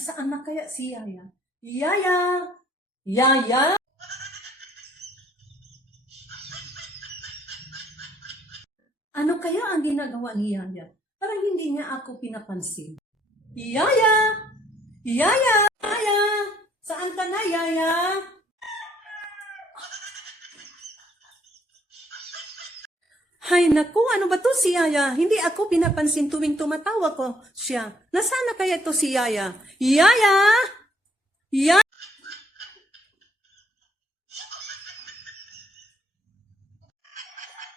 Nasaan na kaya si Yaya? Yaya! Yaya! Ano kaya ang ginagawa ni Yaya? Parang hindi niya ako pinapansin. Yaya! Yaya! Yaya! Saan ka na, Yaya? Hay naku, ano ba to si Yaya? Hindi ako pinapansin tuwing tumatawa ko siya. Nasaan na kaya to si Yaya? Yaya! Yaya!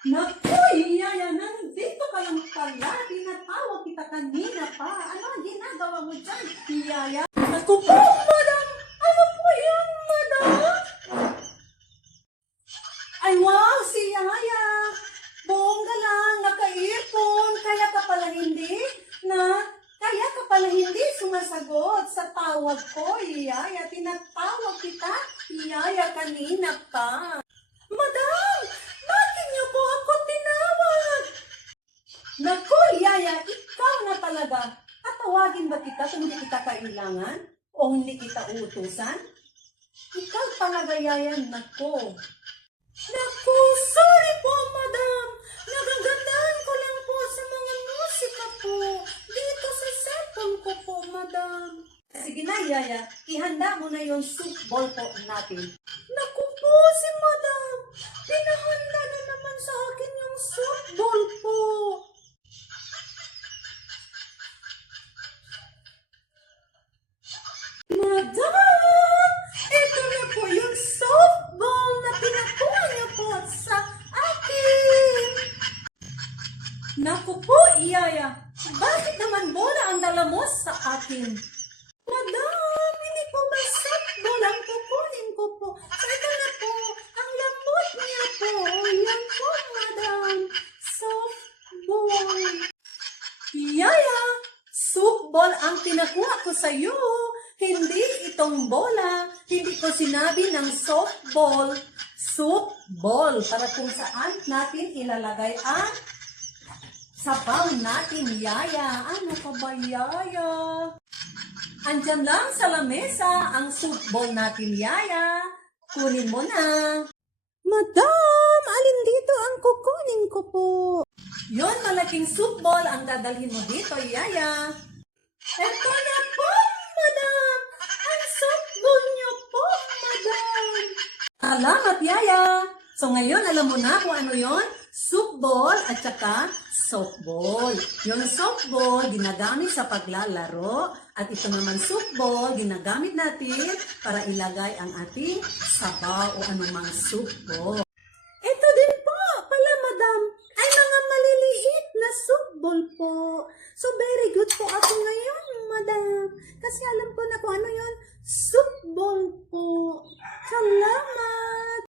Naku, Yaya, nandito ka lang pala. Tinatawag kita kanina pa. Ano ang ginagawa mo dyan, Yaya? Naku po, madam! Ano po yan, madam? Ay, wow, si Yaya! Bongga lang, naka-earphone. Kaya ka pala hindi sumasagot sa tawag ko, Yaya. Tinatawag kita, Yaya, kanina pa. Madam! Bakit niyo po ako tinawag? Naku, Yaya, ikaw na talaga. Tatawagin ba kita kung hindi kita kailangan? O hindi kita uutusan? Ikaw talaga, Yaya, naku. Naku, sorry po, madam. Nagagandahan ko lang po sa mga musika po. Dito sa cellphone ko po, madam. Sige na, Yaya. Ihanda mo na yung soup bowl po natin. Naku po, si madam. Pinahanda na naman sa akin yung soup bowl po. Madam! Ito na po yung softball na pinakuha niyo po sa akin. Naku po, Yaya. Bakit naman bola ang dala mo sa akin? Madam, hindi po ba softball ang kukunin ko po? Ito na po, ang lambot niya po. Yan po, madam. Softball. Yaya, softball ang pinakuha ko sa iyo. Hindi itong bola. Hindi ko sinabi ng softball. Softball. Para kung saan natin ilalagay ang sabaw natin, Yaya. Ano ka ba, Yaya? Andyan lang sa lamesa ang softball natin, Yaya. Kunin mo na. Madam, alin dito ang kukunin ko po? Yon, malaking softball ang dadalhin mo dito, Yaya. Ito na po, madam. Ang softball niyo po, madam. Salamat, Yaya. So ngayon, alam mo na kung ano yon? Softball at saka softball. Yung softball, ginagamit sa paglalaro. At ito naman softball, ginagamit natin para ilagay ang ating sabaw o anumang softball. Ito din po pala, madam, ay mga maliliit na softball po. So very good po ako ngayon, madam. Kasi alam ko na kung ano yon, softball po. Salamat.